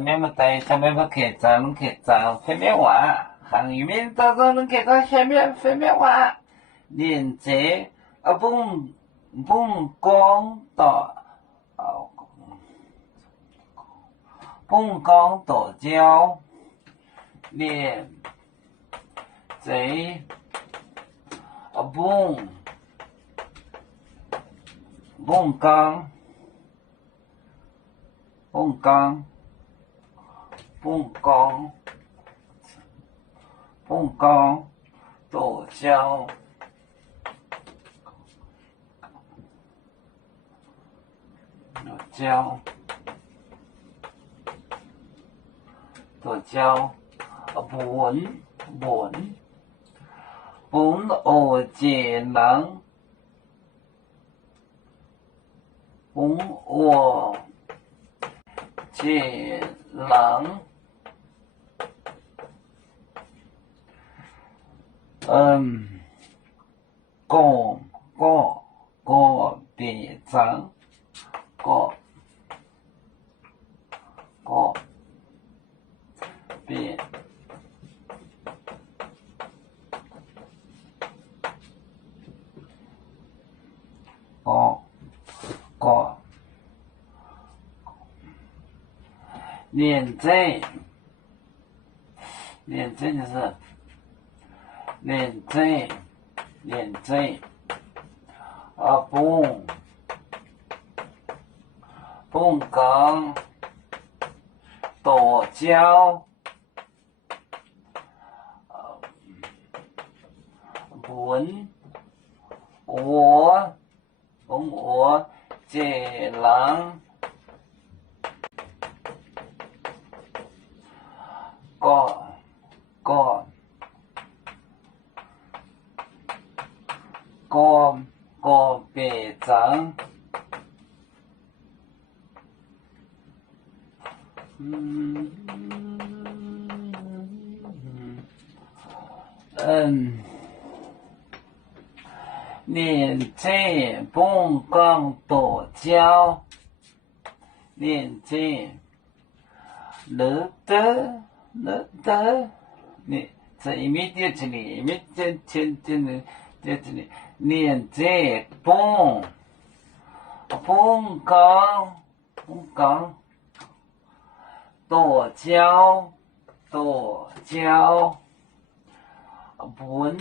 面目带上面不客长，客长分面话，行业面当中能客长下面分面话，连接本港到本港大桥，连接本港大桥。大桥，本我节能，个别长，别连接就是连接本港大桥，本我节能，个别长，连接本港大桥，连接了的，你这一面在这里，一面在这里，连接本港大桥，本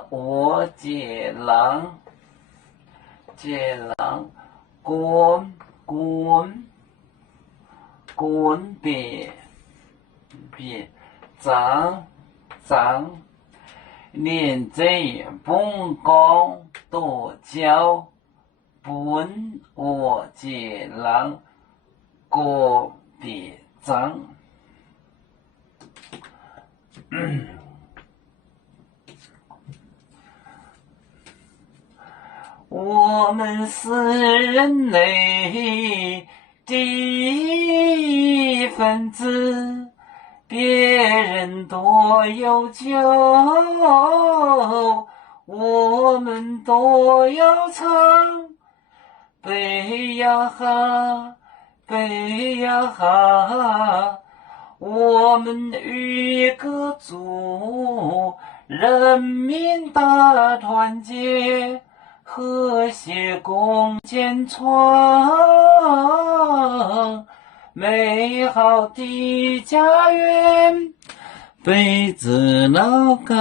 我节能，滚别长，连接本港大桥，本我节能，个别长。我们是人类的一份子，别人多有酒，我们都要唱。背呀哈，我们与歌祝人民大团结，和谐共建创美好的家园，北至老高。